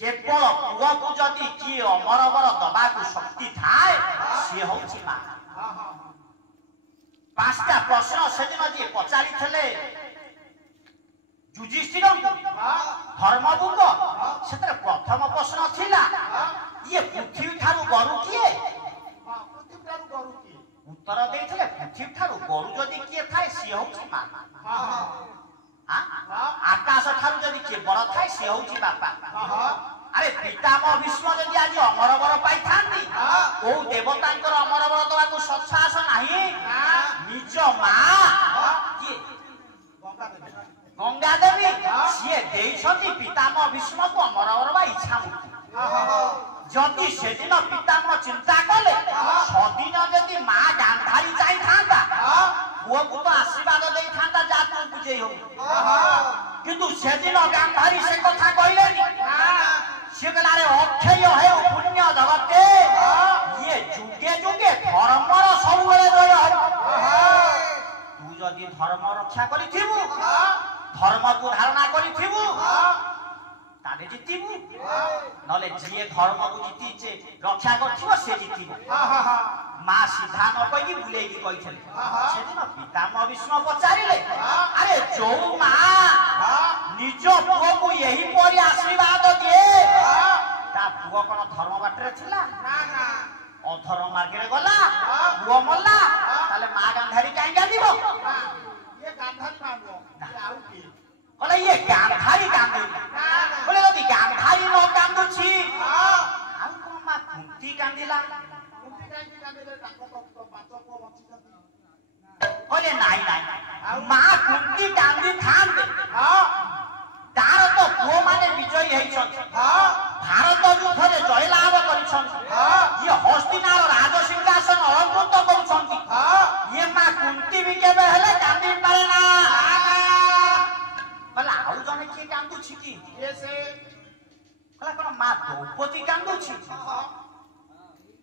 केवल पुआ को जदि किए अमरवर दबा को शक्ति थाए सी होची मा पांचटा प्रश्न सेदिन जी पचारि थले युधिष्ठिर धर्मबुक सेतरे प्रथम प्रश्न थिला ये पृथ्वी ठारू गरु किए उत्तर देइथले पृथ्वी ठारू गरु जदि किए थाए सी होची मा आकाश ठारू जदि किए बड़ थाए सी होची बापा अरे पितामह भीष्म जदि आज अमरवर पाई थांती ओ देवतांकर अमरवर दवा को सत्साहस नाही निज मा किए गंगा देवी सीए देइछंती पितामह भीष्म को अमरवर बा इच्छा मुक्ति जदि सेदिन पितामह चिंता कले सदिन जदि मा गांधारी चाहि थांता पुओ को तो आशीर्वाद देई थांता जा तू बुझे हो किंतु सेदिन गांधारी से कथा कहलेनी से गलारे अक्षय है पुण्य जगते ये जुगे जुगे धर्मर सब बेले जय हो तू जदि धर्म रक्षा करिथिबु धर्म को धारणा करिथिबु ताले जितिबु नले जिए धर्म को जितिचे रक्षा करथिबो से जितिबो मा सीधा न कहि बुलेगी कहिथले सेदिन पितामह भीष्म पचारिले अरे जो मा निज पुओ को यही परि आशीर्वाद दिए ता पुओ कोन धर्म बाटरे थिला ना ना अधर्म मार्गे गला पुओ मल्ला ताले मा गांधारी काई गादिबो ये गांधारी मानबो आउ की बोले ये गांधारी कांदे बोले यदि गांधारी न कांदुछि आउ कोन मा कुंती कांदिला कुंती कांदिले ताको तो बाचको बचित बोले नाही नाही मा कुंती कांदी थांदे तार तो पुओ माने विजयी हेइछन भारत युद्ध रे जय लाभ करिछन ये हस्तिनार राज सिंहासन अलंकृत करिछन ये मा कुंती भी केबे हेले कांदी पारे ना बोला आउ जने के कांदु छि की कैसे बोला कोन मा द्रौपदी कांदु छि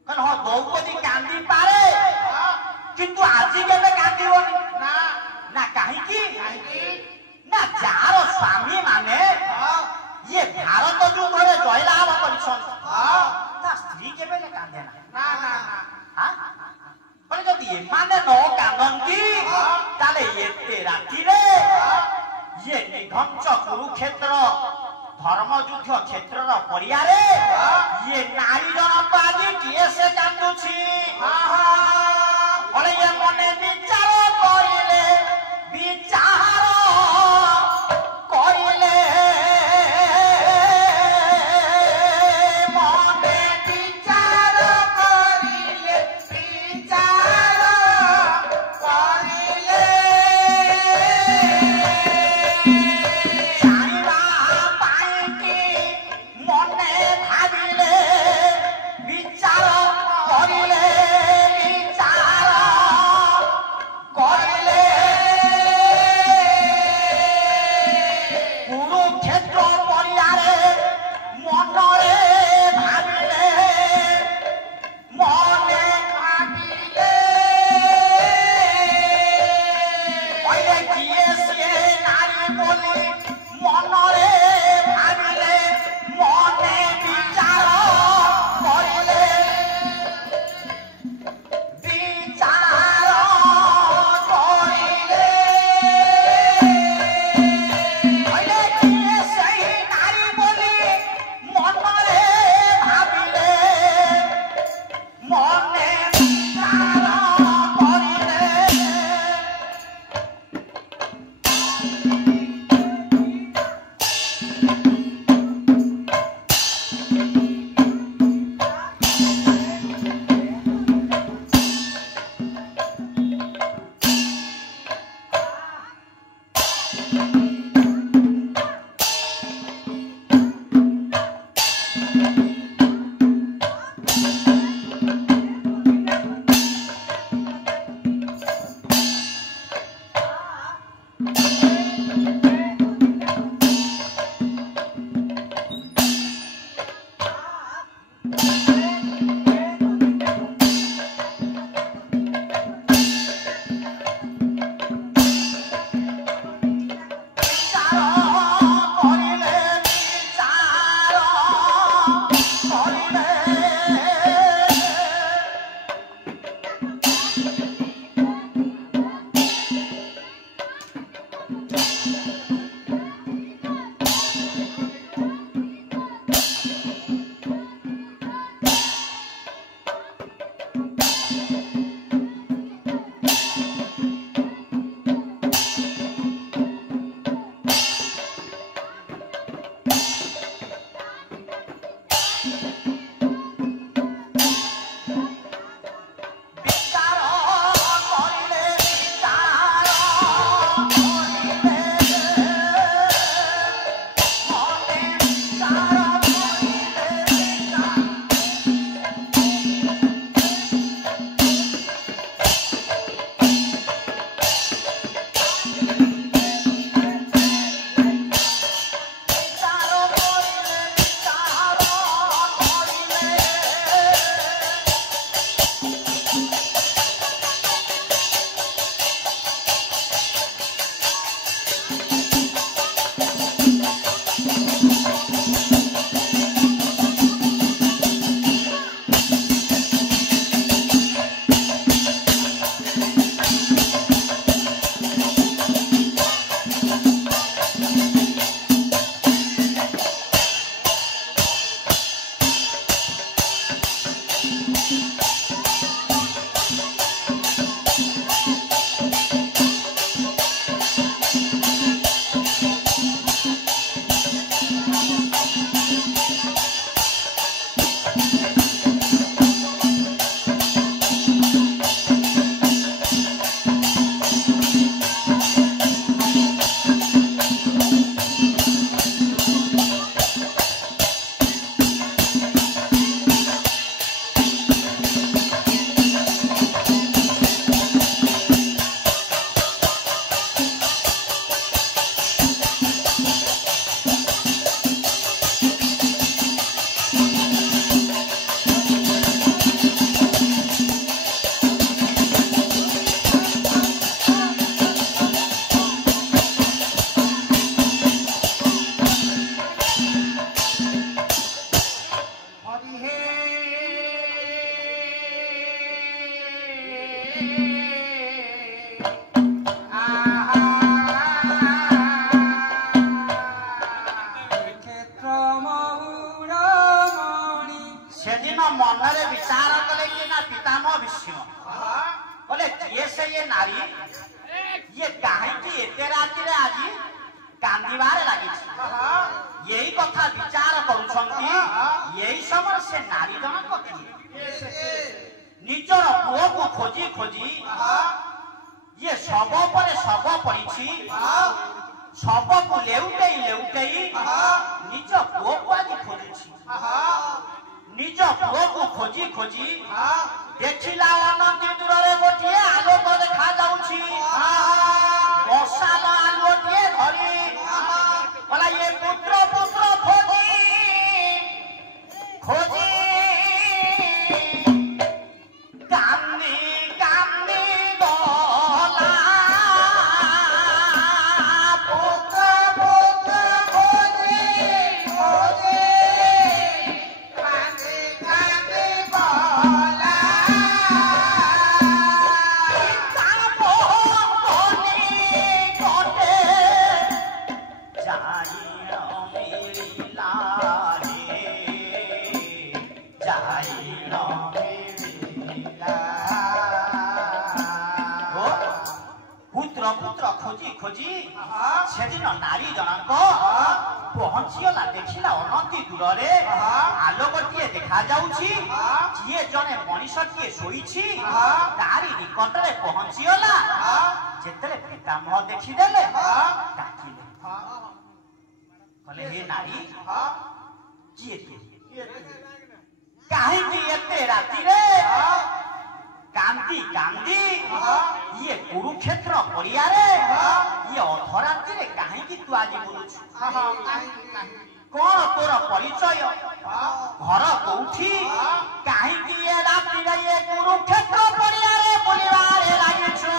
कोन हो द्रौपदी कांदी पारे किंतु आजि केबे कांदीबोनी ना ना काहे की ना जार स्वामी माने ये भारत युद्ध रे जय लाभ करिछन ता स्त्री केबे ले कांदे ना ना ना हां बोले जदि माने न कांदंती ताले एते राती रे ये निघंच कुरुक्षेत्र धर्म युद्ध क्षेत्र रो परिया रे ये नारी जन पाजी किए से कांदुछि बोले ये मने विचार करिले विचार करिले मने विचार करिले विचार करिले जानिबा पाए कि मने भाबिले विचार मनरे विचार कले कि ना पितामह भीष्म बोले किए से ये नारी ये काहे की एते राति रे आज कांदिबारे लागि यही कथा विचार करूछंती यही समय से नारी जनक किए निजर पुओ को खोजी खोजी ये शव पर शव पड़ी शव को लेउटेई लेउटेई निज पुओ को आज खोजुछि निज पुओ को खोजी खोजी देखिला अनंती दूर रे गोटिए आलोक देखा जाउछि मशाल आलोटिए धरी बोला ये पुत्र पुत्र खोजी खोजी कांदी कांदी बोला पुत्र पुत्र खोजी खोजी कांदी कांदी बोला कामो कोनी कोटे जाई मिला रे जाई पुत्र पुत्र खोजी खोजी सेदिन नारी जनक पहुंचीगला देखिला अनंती दूर रे आलोकटिए देखा जाउछि किए जने मनीषटिए सोईछि तारी निकट रे पहुंचीगला जेतरे पितामह देखि देले डाकिले कहले हे नारी किए काहे कि एते राति रे कांदी कांदी ये कुरुक्षेत्र पड़िया रे ये अधरात्रि रे काहे कि तू आज बोलुछु कौन तोर परिचय घर कोठी काहे कि ये राति रे ये कुरुक्षेत्र पड़िया रे बोलिबारे लागिछु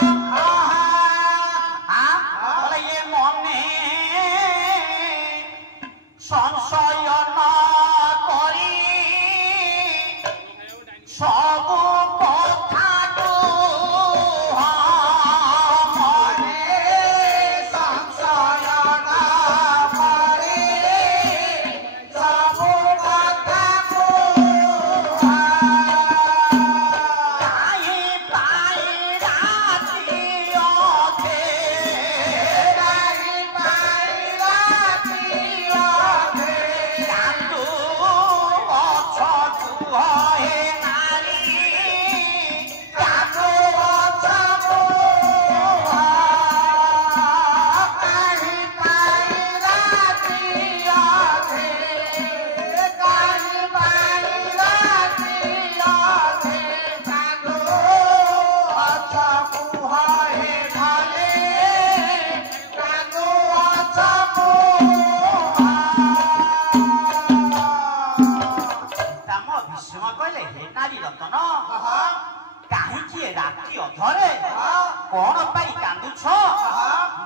हां बोले ये मने संशय न करी सब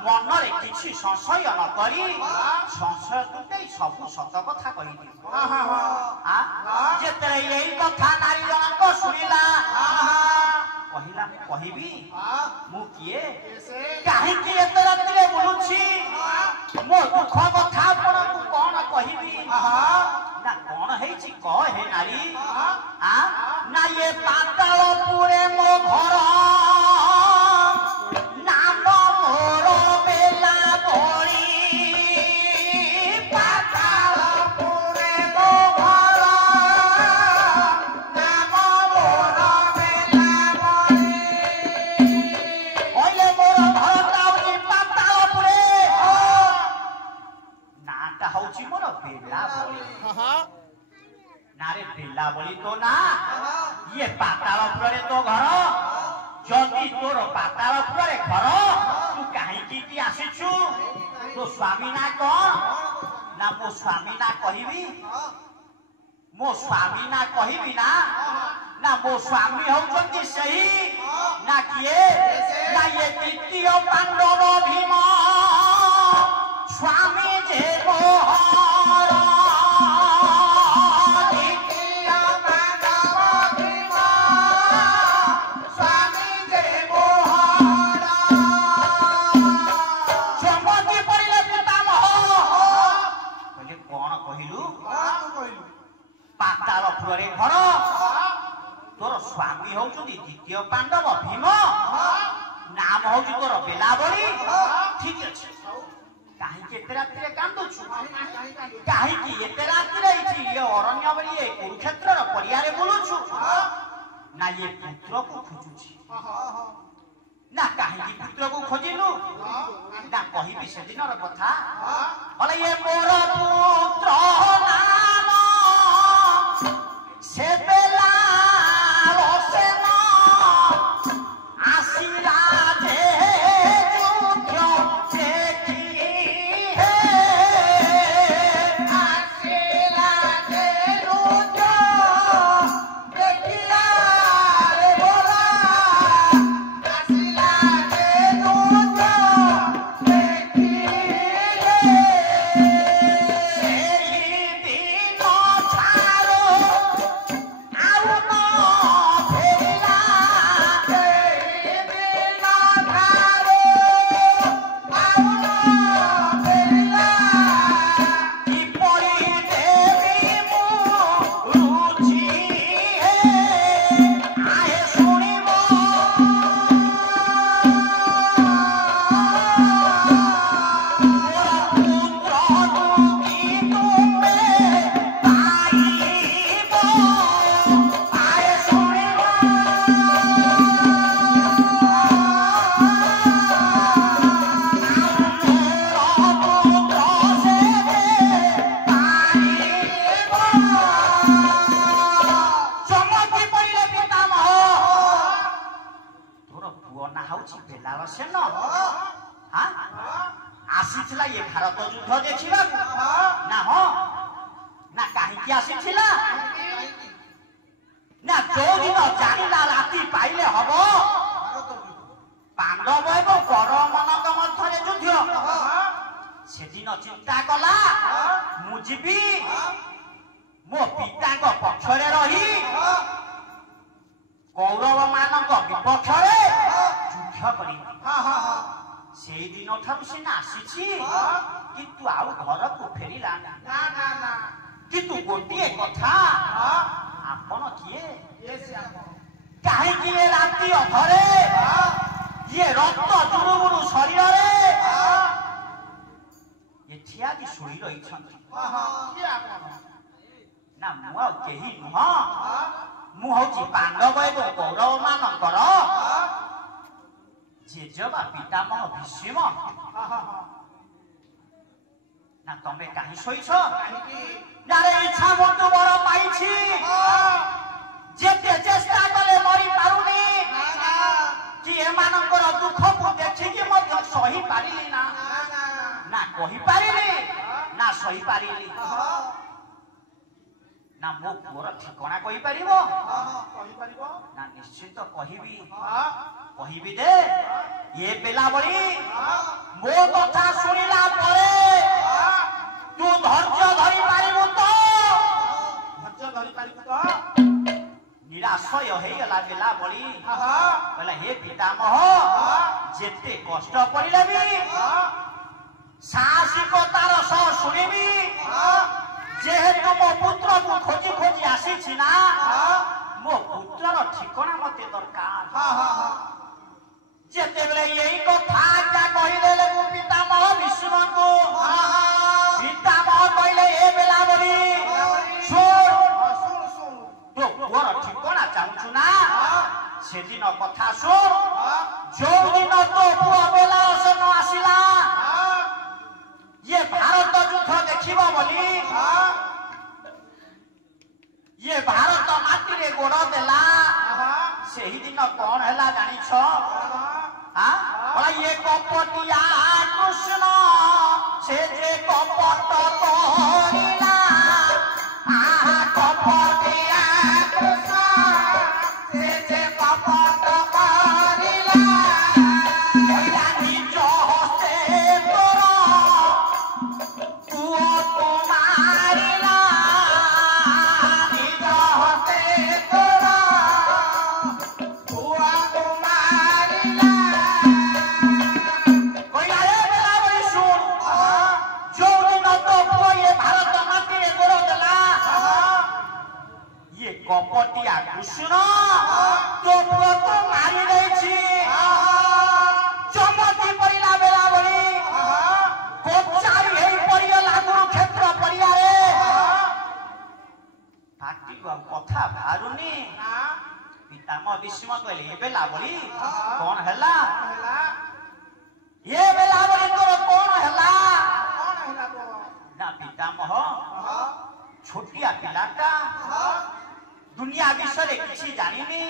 मनरे किछि संशय न करी संशय तुते सब सत कथा कहि दे जेतरे एई कथा नारी जनक सुनिला कहिला कहिबी मु किए काहे कि एते राति रे बोलुछि मो दुख कथा पण तू कोन कहिबी ना कोन हेछि कह हे नारी ना ये पाताल पुरे मो घर बोली तो ना ये पातालपुर तो घर जदि तोर पातालपुर घर तू कहीं आसीचु तो स्वामी ना कौन ना मो स्वामी ना कहबी मो स्वामी ना कहबी ना मो स्वामी होउछंती सही ना किए ना ये द्वितीय पांडव भीम स्वामी जे मोहर घर ଭାଇ ହଉଛନ୍ତି ଦ୍ୱିତୀୟ ପାଣ୍ଡବ ଭୀମ ନାମ ହଉଛି ତୋର ବେଲାବଳି ଠିକ ଅଛି କାହିଁକି ଏତେ ରାତିରେ କାନ୍ଦୁଛୁ କାହିଁକି ଏତେ ରାତିରେ ଏଇଠି ଇଏ ଅରଣ୍ୟ ବୋଲି ଏ କୁରୁକ୍ଷେତ୍ରର ପଡ଼ିଆରେ ବୁଲୁଛୁ ନା ଇଏ ପୁତ୍ରକୁ ଖୋଜୁଛି ନା କାହିଁକି ପୁତ୍ରକୁ ଖୋଜିଲୁ ନା କହିବି ସେଦିନର କଥା ବୋଲେ ଇଏ ମୋର ପୁତ୍ର ନାମ ସେ ବେଲା ବସେନ ଆସିଲା ଯେ ଯୁଦ୍ଧ ଦେଖି ଆସିଲା ଯେ ଯୁଦ୍ଧ ଦେଖିଲା ରେ ବୋଲା ଆସିଲା ଯେ ଯୁଦ୍ଧ ଦେଖିଲେ ସେହି ଦିନ ଛାଡ଼ ଆଉ ନ ଫେରିଲା ସେହି ଦିନ ଛାଡ଼ ଆଉ ନ ଫେରିଲା କିପରି ଦେବି ମୁଁ ରୁଚି ଆଏ ଶୁଣିବ ପୁତ୍ରକୁ କି ତୁମେ ପାଇବ ଆଏ ଶୁଣିବ ପୁତ୍ର ସେ ପାଇବ ଚମକି ପଡ଼ିଲେ ପିତାମହ ତୋର ପୁଅ ନା ହଉଛି ବେଲାଳସେନ ଆସିଥିଲା ଏ ଭାରତ ଯୁଦ୍ଧ ଦେଖିବାକୁ ନା ହଁ ନା କାହିଁକି ଆସିଥିଲା ନା ଯୋଉଦିନ ଜାଣିଲା ରାତି ପାଇଲେ ହବ ପାଣ୍ଡବ ଏବଂ କୌରବମାନଙ୍କ ମଧ୍ୟରେ ଯୁଦ୍ଧ ସେଦିନ ଚିନ୍ତା କଲା ମୁଁ ଯିବି ମୋ ପିତାଙ୍କ ପକ୍ଷରେ ରହି କୌରବମାନଙ୍କ ବିପକ୍ଷରେ ଯୁଦ୍ଧ କରିବି ସେଇଦିନ ଠାରୁ ସିନା ଆସିଛି କିନ୍ତୁ ଆଉ ଘରକୁ ଫେରିଲା କିନ୍ତୁ ଗୋଟିଏ କଥା ଆପଣ କିଏ କାହିଁକି ଏ ରାତି ଅଧରେ ଇଏ ରକ୍ତ ଜୁରୁବୁରୁ ଶରୀରରେ ଏଠି ଆଜି ଶୋଇ ରହିଛନ୍ତି ନା ମୁଁ ଆଉ କେହି ନୁହଁ ମୁଁ ହଉଛି ପାଣ୍ଡବ ଏବଂ କୌରବ ମାନଙ୍କର ଜେଜେବା ପିତାମହ ଭୀଷ୍ମ ନା ତମେ କାହିଁ ଶୋଇଛ ଯାରେ ଇଚ୍ଛା ମୃତ୍ୟୁ ବର ପାଇଛି ଯେତେ ଚେଷ୍ଟା କଲେ ମରି ପାରୁନି କି ଏମାନଙ୍କର ଦୁଃଖକୁ ଦେଖିକି ମଧ୍ୟ ସହି ପାରିଲି ନା ନା କହିପାରିଲି ନା ସହି ପାରିଲି ନା ମୋ ପୁଅର ଠିକଣା କହିପାରିବ ନା ନିଶ୍ଚିତ କହିବି କହିବି ଯେ ଏ ବେଲାବଳି ମୋ କଥା ଶୁଣିଲା ପରେ ତୁ ଧୈର୍ଯ୍ୟ ଧରି ପାରିବୁ ତ ନିରାଶୟ ହେଇଗଲା ବେଲାବଳି କହିଲା ହେ ପିତାମହ ଯେତେ କଷ୍ଟ ପଡ଼ିଲେ ବି ସାହସିକତାର ସହ ଶୁଣିବି ଯେହେତୁ ମୋ ପୁତ୍ରକୁ ଖୋଜି ଖୋଜି ଆସିଛି ନା ମୋ ପୁତ୍ରର ଠିକଣା ମତେ ଦରକାର ଯେତେବେଳେ ଏଇ କଥା କହିଦେଲେ ମୁଁ ପିତାମହ ଭୀଷ୍ମଙ୍କୁ ପିତାମହ କହିଲେ ଏ ବେଲାବଳି ଶୁଣ ତୋ ପୁଅର ଠିକଣା ଚାହୁଁଛୁ ନା ସେଦିନ କଥା ଶୁଣ ଯୋଉଦିନ ତୋ ପୁଅ ବେଲାଳସେନ ଆସିଲା ଇଏ ଭାରତ ଯୁଦ୍ଧ ଦେଖିବ ବୋଲି ଇଏ ଭାରତ ମାଟିରେ ଗୋଡ଼ ଦେଲା ସେହିଦିନ କଣ ହେଲା ଜାଣିଛ ଇଏ କପଟିଆ କୃଷ୍ଣ ସେ ଯେ କପଟ କରିଲା କପଟିଆ କୃଷ୍ଣ ସେ ଯେ କପଟ କରିଲା ନିଜ ହସ୍ତେ ତୋର ପୁଅକୁ ମାରିଲା ନିଜ ହସ୍ତେ ତୋର ପୁଅକୁ ମାରିଲା କହିଲା ଏ ବେଲାବଳି ଶୁଣ ଯୋଉଦିନ कपटिया कृष्ण तो पुओ को मारी देछि चमकी परिला बेला बली कोचाई हेई परिया लागु क्षेत्र परिया रे पाटी कथा भारुनी पितामह भीष्म कहले ए बेला बली कोन हला ये बेला बली तोर कोन हला ना पितामह छोटिया पिलाटा दुनिया विषय किसी जानिनी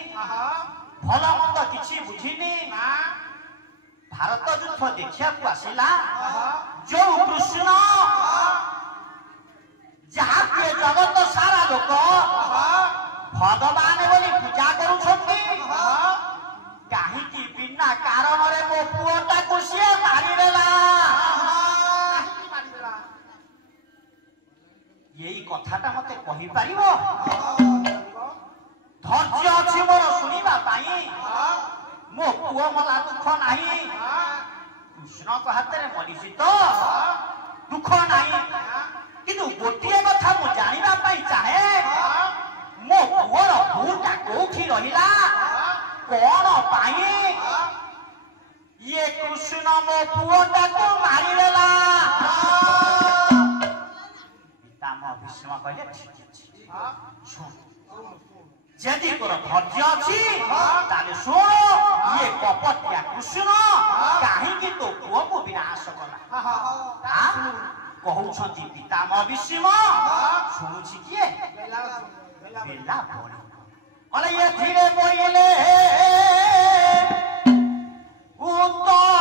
भल मंद किसी बुझिनी भारत युद्ध देखिया को आसिला जो कृष्ण जहाँ के जगत सारा लोक भगवान बोली पूजा करुछंती काहे की बिना कारण रे मो पुओटा को से मारी देला यही कथाटा मते कहि पारिबो धैर्य अछि मोर सुनिबा पाई मो पुओ मला दुख नाही कृष्ण को हाथ रे मरिछि तो दुख नाही किंतु गोटिए कथा मु जानिबा पाई चाहे मो पुओर भूटा कोठी रहिला कोन पाई ये कृष्ण मो पुओटा को मारी देला पितामह भीष्म कहले ठीक अछि सुन जदि तोर धैर्य अछि ताले सुन ये कपटिया कृष्ण काहे कि तो पुओ को विनाश कला कहउछंती पितामह भीष्म सुनुछि किए बेला पड़ी अले ये धीरे बोइले उत्तर